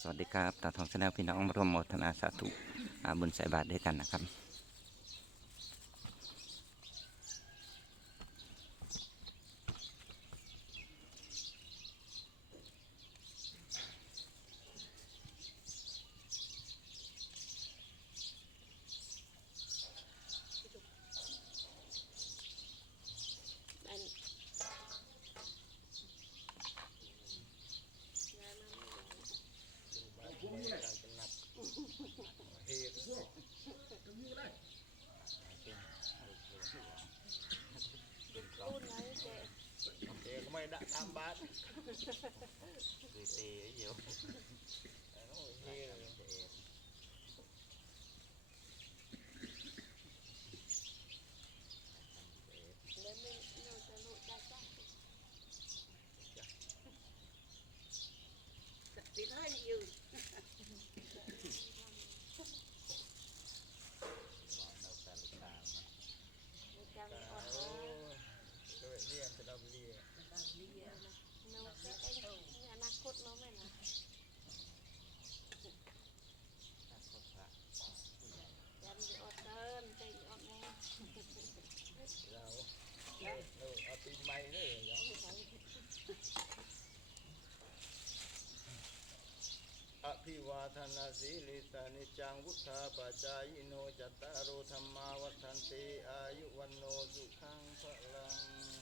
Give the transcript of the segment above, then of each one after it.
สวัสดีครับตาทองชาแนลพี่น้องมร่วมโมทนาสาธุอาบุญใส่บาตรด้วยกันนะครับ ដាក់តាមបាទទីទីអីយោ ภิวาทนาสีลิตานิจังวุฒาปัจจายโนจัตตารุธรรมาวัฏันติอายุวันโนสุขังพลัง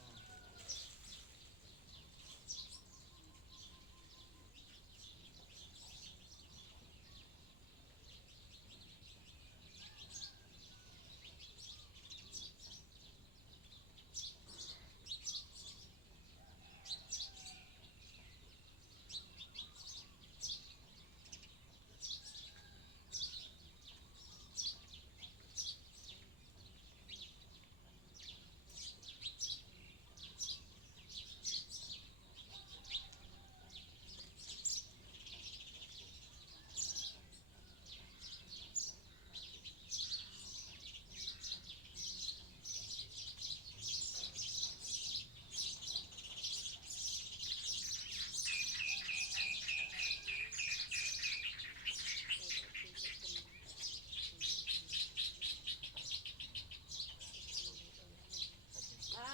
ได้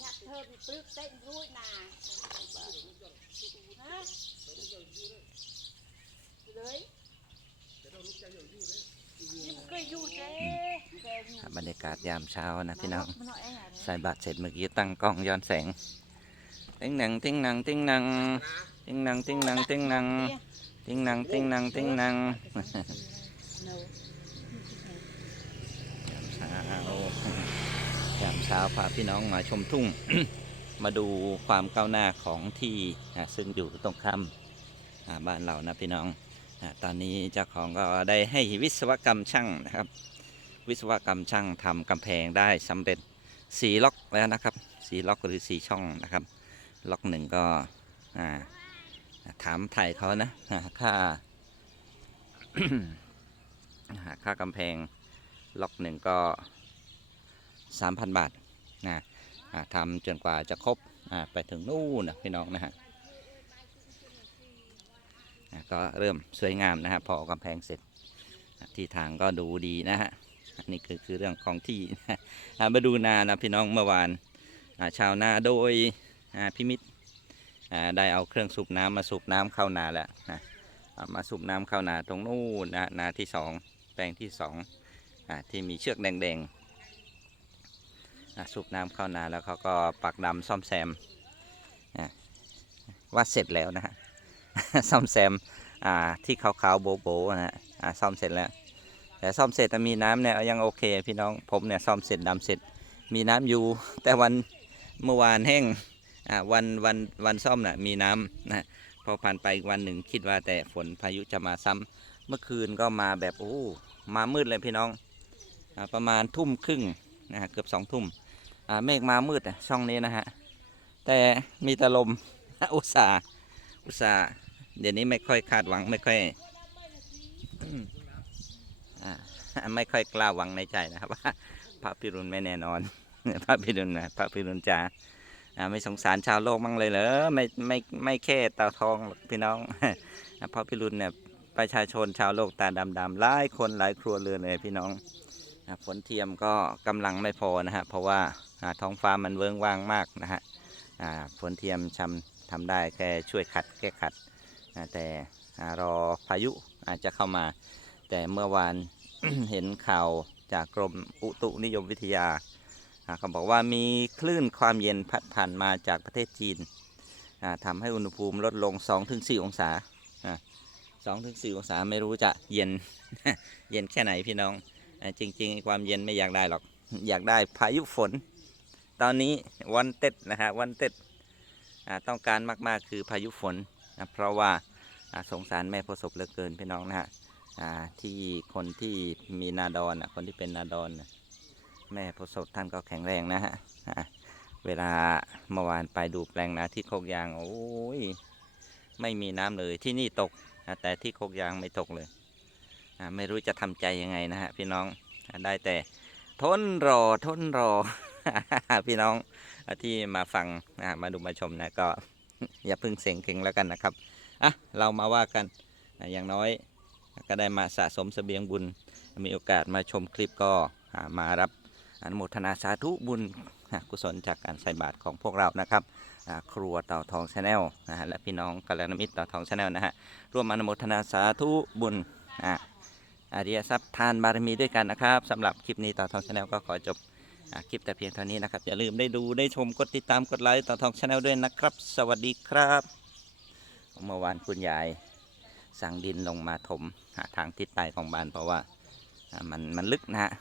ชักเธอมี ปลึกเต้นรู้นาฮะเลยยิ่งก็อยู่เจ้แกอยู่บรรยากาศยามเช้านะพี่น้องมันเอาไอ้ไหนใส่บาตรเสร็จเมื่อกี้ตั้งกล้องย้อนแสงติ้งหนังติ้งหนังติ้งหนังติ้งหนังติ้งหนังติ้งหนังติ้งหนังติ้งหนังติ้งหนังยามเช้ายามเช้าพาพี่น้องมาชมทุ่ง มาดูความก้าวหน้าของที่ซึ่งอยู่ตรงข้ามบ้านเรานะพี่น้องตอนนี้เจ้าของก็ได้ให้วิศวกรรมช่างนะครับ วิศวกรรมช่างทำกำแพงได้สำเร็จสีล็อกแล้วนะครับสีล็อกหรือสีช่องนะครับ ล็อกหนึ่งก็ถามไทยเขานะอ่าค่าอ่าค่ากำแพงล็อกหนึ่งก็สามพันบาทนะ ทำจนกว่าจะครบไปถึงนู่นนะพี่น้องนะฮะก็เริ่มสวยงามนะฮะพอกำแพงเสร็จที่ทางก็ดูดีนะฮะนนี้คือคือเรื่องของที่มาดูนานะพี่น้องเมื่อวานชาวนาโดยพิมิตได้เอาเครื่องสูบน้ำมาสูบน้ำเข้านาแล้วนะมาสูบน้ำเข้านาตรงนู้นนะนาที่สองแปลงที่สองอที่มีเชือกแดงๆ สูบน้ำเข้านาแล้วเขาก็ปักดำซ่อมแซมว่าเสร็จแล้วนะฮะซ่อมแซมอ่าที่ขาวๆโบๆนะฮะซ่อมเสร็จแล้ว แต่ซ่อมเสร็จแต่มีน้ำเนี่ยยังโอเค พี่น้องผมเนี่ยซ่อมเสร็จดำเสร็จ มีน้ำอยู่ แต่วันเมื่อวานแห้งอ่าวันวันวันซ่อมน่ะมีน้ำนะพอผ่านไปอีกวันหนึ่งคิดว่าแต่ฝนพายุจะมาซ้ำเมื่อคืนก็มาแบบโอ้มามืดเลยพี่น้องอประมาณทุ่มครึ่งนะฮะเกือบสองทุ่ม เมฆมามืดอะช่องนี้นะฮะ แต่มีแต่ลมอุตสาอุตสาเดี๋ยวนี้ไม่ค่อยคาดหวังไม่ค่อยอ่าไม่ค่อยกล้าหวังในใจนะครับว่าพระพิรุณไม่แน่นอนพระพิรุณนะพระพิรุณจะอ่าไม่สงสารชาวโลกมั้งเลยเหรอไม่ไม่ไม่แค่ตาทองพี่น้องพระพี่รุนเนี่ยประชาชนชาวโลกตาดำๆหลายคนหลายครัวเรือนเลยพี่น้องนะฝนเทียมก็กำลังไม่พอนะฮะเพราะว่า ท้องฟ้ามันเวิ้งว่างมากนะฮะฝนเทียมทำทำได้แค่ช่วยขัดแก้ขัด แต่รอพายุอาจจะเข้ามา แต่เมื่อวานเห็นข่าวจากกรมอุตุนิยมวิทยาเขาบอกว่ามีคลื่นความเย็นพัดผ่านมาจากประเทศจีนอ่าทำให้อุณหภูมิลดลง 2-4 องศาอ่า2-4 องศาไม่รู้จะเย็นเย็นแค่ไหนพี่น้อง จริง ๆ ความเย็นไม่อยากได้หรอก อยากได้พายุฝน ตอนนี้วันเต็ดนะฮะวันเต็ดต้องการมากๆคือพายุฝนนะเพราะว่าสงสารแม่ประสบเหลือเกินพี่น้องนะฮะที่คนที่มีนาดอนคนที่เป็นนาดอนแม่ประสบท่านก็แข็งแรงนะฮะเวลาเมื่อวานไปดูแปลงนาที่โคกยางโอ้ยไม่มีน้ำเลยที่นี่ตกแต่ที่โคกยางไม่ตกเลยไม่รู้จะทำใจยังไงนะฮะพี่น้องได้แต่ทนรอทนรอ พี่น้องที่มาฟังนะมาดูมาชมนะก็อย่าเพึ่งเสียงเก่งแล้วกันนะครับอะเรามาว่ากันอะอย่างน้อยก็ได้มาสะสมเสบียงบุญ มีโอกาสมาชมคลิปก็มารับอนุโมทนาสาธุบุญกุศลจากการใส่บาตรของพวกเรานะครับครัวเต่าทองชาแนลนะฮะและพี่น้องกัลยาณมิตรเต่าทองชาแนลนะฮะร่วมอนุโมทนาสาธุบุญอะอริยทรัพย์ทานบารมีด้วยกันนะครับสำหรับคลิปนี้เต่าทองชาแนลก็ขอจบ คลิปแต่เพียงเท่านี้นะครับ อย่าลืมได้ดูได้ชมกดติดตามกดไลค์ต่อทองชาแนลด้วยนะครับ สวัสดีครับเมื่อวานคุณยายสั่งดินลงมาถมหาทางทิศใต้ของบ้านเพราะว่ามันมันลึกนะฮะ